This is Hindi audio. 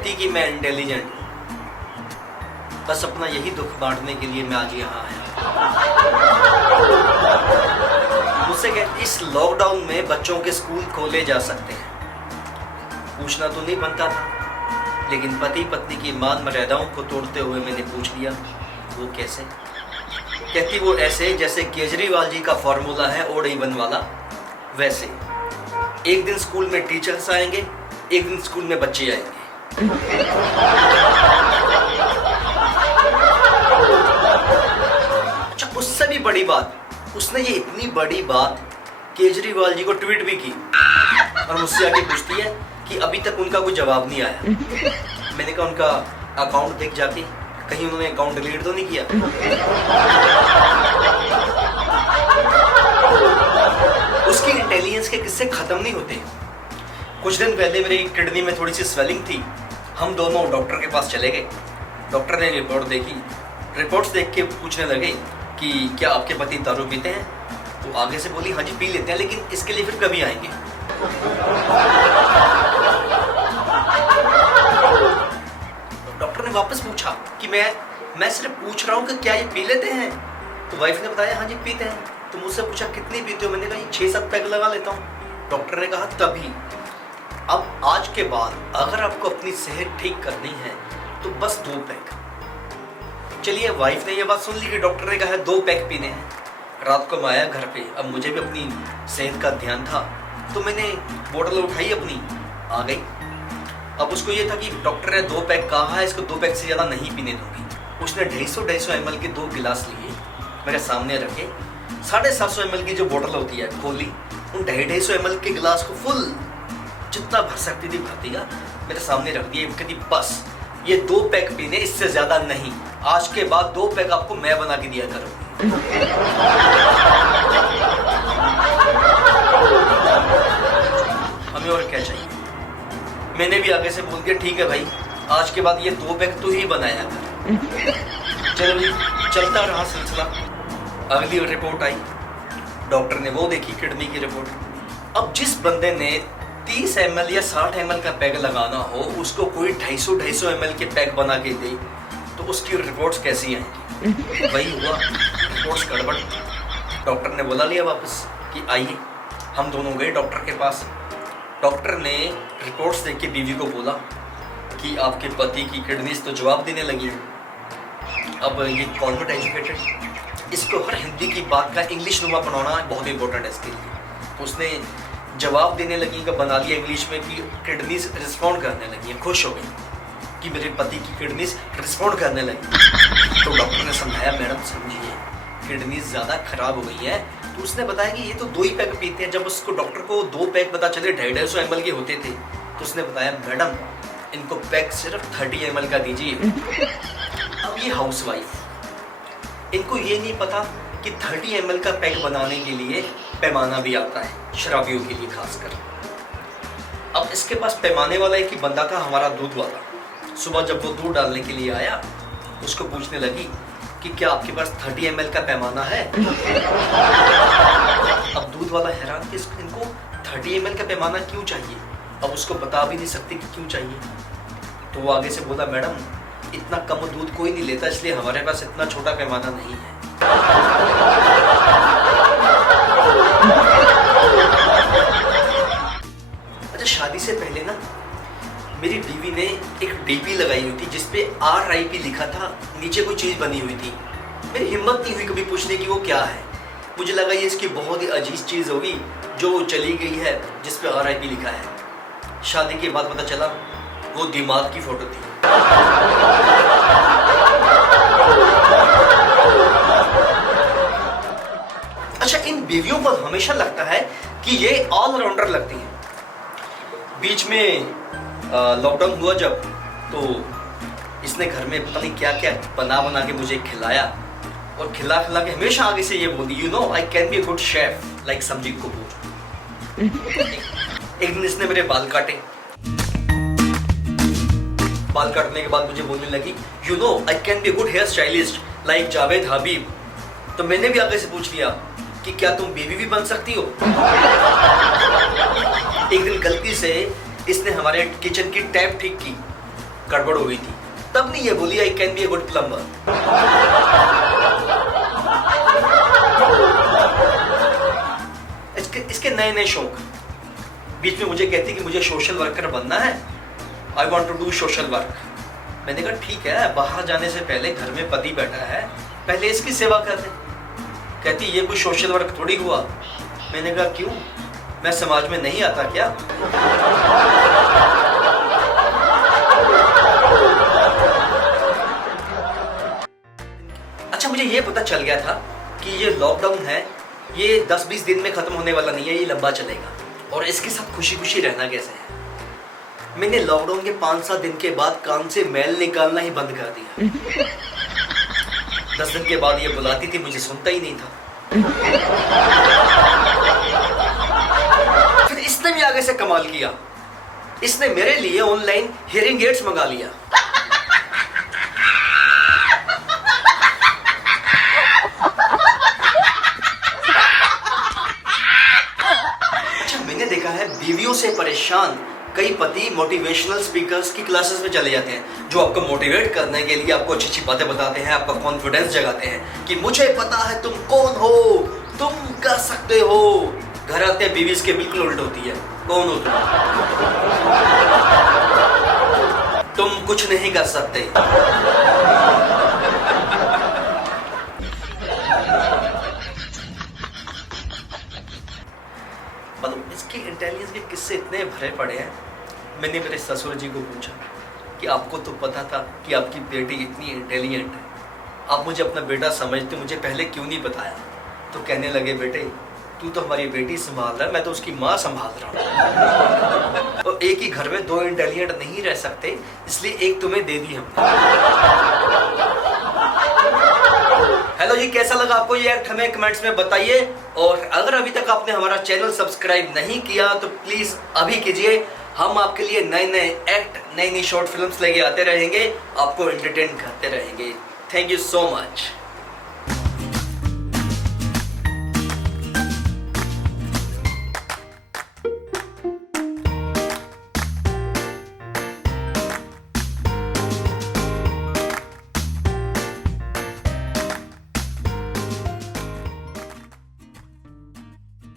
कहती कि मैं इंटेलिजेंट हूँ, बस अपना यही दुख बांटने के लिए मैं आज यहाँ आया। मुझसे कहती इस लॉकडाउन में बच्चों के स्कूल खोले जा सकते हैं। पूछना तो नहीं बनता था, लेकिन पति पत्नी की मान मर्यादाओं को तोड़ते हुए मैंने पूछ लिया। वो कैसे? कहती वो ऐसे जैसे केजरीवाल जी का फॉर्मूला है ओड इवन वाला, वैसे एक दिन स्कूल में टीचर्स आएंगे, एक दिन स्कूल में बच्चे आएंगे। अच्छा, उससे भी बड़ी बात, उसने ये इतनी बड़ी बात केजरीवाल जी को ट्वीट भी की और मुझसे आके पूछती है कि अभी तक उनका कोई जवाब नहीं आया। मैंने कहा उनका अकाउंट देख जाके, कहीं उन्होंने अकाउंट डिलीट तो नहीं किया। उसकी इंटेलिजेंस के किस्से खत्म नहीं होते। कुछ दिन पहले मेरी किडनी में थोड़ी सी स्वेलिंग थी, हम दोनों डॉक्टर के पास चले गए। डॉक्टर ने रिपोर्ट देखी, रिपोर्ट्स देख के पूछने लगे कि क्या आपके पति दारू पीते हैं? तो आगे से बोली हाँ जी पी लेते हैं, लेकिन इसके लिए फिर कभी आएंगे। डॉक्टर ने वापस पूछा कि मैं सिर्फ पूछ रहा हूँ कि क्या ये पी लेते हैं? तो वाइफ ने बताया हाँ जी पीते हैं। तो मुझसे पूछा कितनी पीते हो? मैंने कहा 6-7 पैक लगा लेता हूँ। डॉक्टर ने कहा तभी, अब आज के बाद अगर आपको अपनी सेहत ठीक करनी है तो बस 2 पैक। चलिए, वाइफ ने ये बात सुन ली कि डॉक्टर ने कहा है 2 पैक पीने हैं। रात को मैं आया घर पे, अब मुझे भी अपनी सेहत का ध्यान था, तो मैंने बोतल उठाई अपनी, आ गई। अब उसको ये था कि डॉक्टर ने 2 पैक कहा है, इसको 2 पैक से ज़्यादा नहीं पीने दूंगी। उसने 250 ml के 2 गिलास लिए, मेरे सामने रखे। 750 ml की जो बोतल होती है खोली, उन 250 ml के गिलास को फुल जितना भर सकती थी भर दिया, मेरे सामने रख दिया। कहती बस ये 2 पैक पीने, इससे ज़्यादा नहीं। आज के बाद 2 पैक आपको मैं बना के दिया करूँगी। हमें और क्या चाहिए? मैंने भी आगे से बोल दिया ठीक है भाई, आज के बाद ये 2 पैक तू ही बनाया कर। चलो, चलता रहा सिलसिला। अगली रिपोर्ट आई, डॉक्टर ने वो देखी किडनी की रिपोर्ट। अब जिस बंदे ने 30 ml या 60 ml का पैक लगाना हो, उसको कोई 250 ml के पैक बना के दे तो उसकी रिपोर्ट्स कैसी आएंगी? वही हुआ, रिपोर्ट्स गड़बड़। डॉक्टर ने बोला लिया वापस कि आइए। हम दोनों गए डॉक्टर के पास। डॉक्टर ने रिपोर्ट्स देख के बीवी को बोला कि आपके पति की किडनीज तो जवाब देने लगी है। अब ये कॉन्वेंट एजुकेटेड, इसको हर हिंदी की बात का इंग्लिश नुमा बनाना बहुत इंपॉर्टेंट है इसके लिए। उसने जवाब देने लगी का बना दिया इंग्लिश में कि किडनीज रिस्पॉन्ड करने लगी। खुश हो गई कि मेरे पति की किडनीज रिस्पॉन्ड करने लगी। तो डॉक्टर ने समझाया मैडम समझिए, किडनीज ज़्यादा खराब हो गई है। तो उसने बताया कि ये तो 2 ही पैक पीते हैं। जब उसको डॉक्टर को 2 पैक पता चले 250 ml के होते थे, तो उसने बताया मैडम इनको पैक सिर्फ 30 ml का दीजिए। अब ये हाउसवाइफ, इनको ये नहीं पता कि 30 ml का पैक बनाने के लिए पैमाना भी आता है, शराबियों के लिए खासकर। अब इसके पास पैमाने वाला एक ही बंदा था, हमारा दूध वाला। सुबह जब वो दूध डालने के लिए आया, उसको पूछने लगी कि क्या आपके पास 30 ml का पैमाना है? अब दूध वाला हैरान कि इनको 30 ml का पैमाना क्यों चाहिए। अब उसको बता भी नहीं सकती कि क्यों चाहिए। तो वो आगे से बोला मैडम इतना कम दूध कोई नहीं लेता, इसलिए हमारे पास इतना छोटा पैमाना नहीं है। अच्छा, शादी से पहले ना मेरी बीवी ने एक डीपी लगाई हुई थी जिसपे RIP लिखा था, नीचे कोई चीज़ बनी हुई थी। मेरी हिम्मत नहीं हुई कभी पूछने की वो क्या है। मुझे लगा ये इसकी बहुत ही अजीज चीज़ होगी जो चली गई है जिसपे RIP लिखा है। शादी के बाद पता चला वो दिमाग की फोटो थी। अच्छा, इन बीवियों को हमेशा लगता है कि ये ऑलराउंडर लगती हैं। बीच में लॉकडाउन हुआ जब, तो इसने घर में पता नहीं क्या क्या बना के मुझे खिलाया, और खिला के हमेशा आगे से ये बोली you know I can be a good chef like Sanjeev Kapoor. एक दिन इसने मेरे बाल काटे। बाल काटने के बाद मुझे बोलने लगी you know I can be a good hair stylist like Javed Habib. तो मैंने भी आगे से पूछ लिया कि क्या तुम बीवी भी बन सकती हो। एक दिन गलती से इसने हमारे किचन की टैप ठीक की, गड़बड़ हो गई थी, तब नहीं ये बोली आई can be a good plumber. इसके नए नए शौक, बीच में मुझे कहती कि मुझे सोशल वर्कर बनना है, I want to do social work. मैंने कहा ठीक है, बाहर जाने से पहले घर में पति बैठा है, पहले इसकी सेवा कर दे। कहती ये कोई सोशल वर्क थोड़ी हुआ। मैंने कहा क्यों, मैं समाज में नहीं आता क्या? अच्छा, मुझे ये पता चल गया था कि ये लॉकडाउन है, ये 10-20 दिन में खत्म होने वाला नहीं है, ये लंबा चलेगा। और इसके साथ खुशी खुशी रहना कैसे है? मैंने लॉकडाउन के 5-7 दिन के बाद कान से मैल निकालना ही बंद कर दिया। 10 दिन के बाद ये बुलाती थी, मुझे सुनता ही नहीं था। फिर इसने भी आगे से कमाल किया, इसने मेरे लिए ऑनलाइन हियरिंग एड्स मंगा लिया। अच्छा, मैंने देखा है बीवियों से परेशान कई पति मोटिवेशनल स्पीकर्स की क्लासेस में चले जाते हैं, जो आपको मोटिवेट करने के लिए आपको अच्छी अच्छी बातें बताते हैं, आपका कॉन्फिडेंस जगाते हैं कि मुझे पता है तुम कौन हो, तुम कर सकते हो। घर आते हैं बीवी के बिल्कुल उल्ट होती है, कौन हो तुम कुछ नहीं कर सकते। मतलब इसकी इंटेलिजेंस के किस्से इतने भरे पड़े हैं। मैंने मेरे ससुर जी को पूछा कि आपको तो पता था कि आपकी बेटी इतनी इंटेलिजेंट है, आप मुझे अपना बेटा समझते, मुझे पहले क्यों नहीं बताया? तो कहने लगे बेटे तू तो हमारी बेटी संभाल रहा है, मैं तो उसकी माँ संभाल रहा हूँ। तो एक ही घर में 2 इंटेलिजेंट नहीं रह सकते, इसलिए एक तुम्हें दे दी हमने। हेलो जी, कैसा लगा आपको ये एक्ट, हमें कमेंट्स में बताइए। और अगर अभी तक आपने हमारा चैनल सब्सक्राइब नहीं किया तो प्लीज अभी कीजिए। हम आपके लिए नए नए एक्ट, नई नई शॉर्ट फिल्म्स लेके आते रहेंगे, आपको एंटरटेन करते रहेंगे। Thank you so much.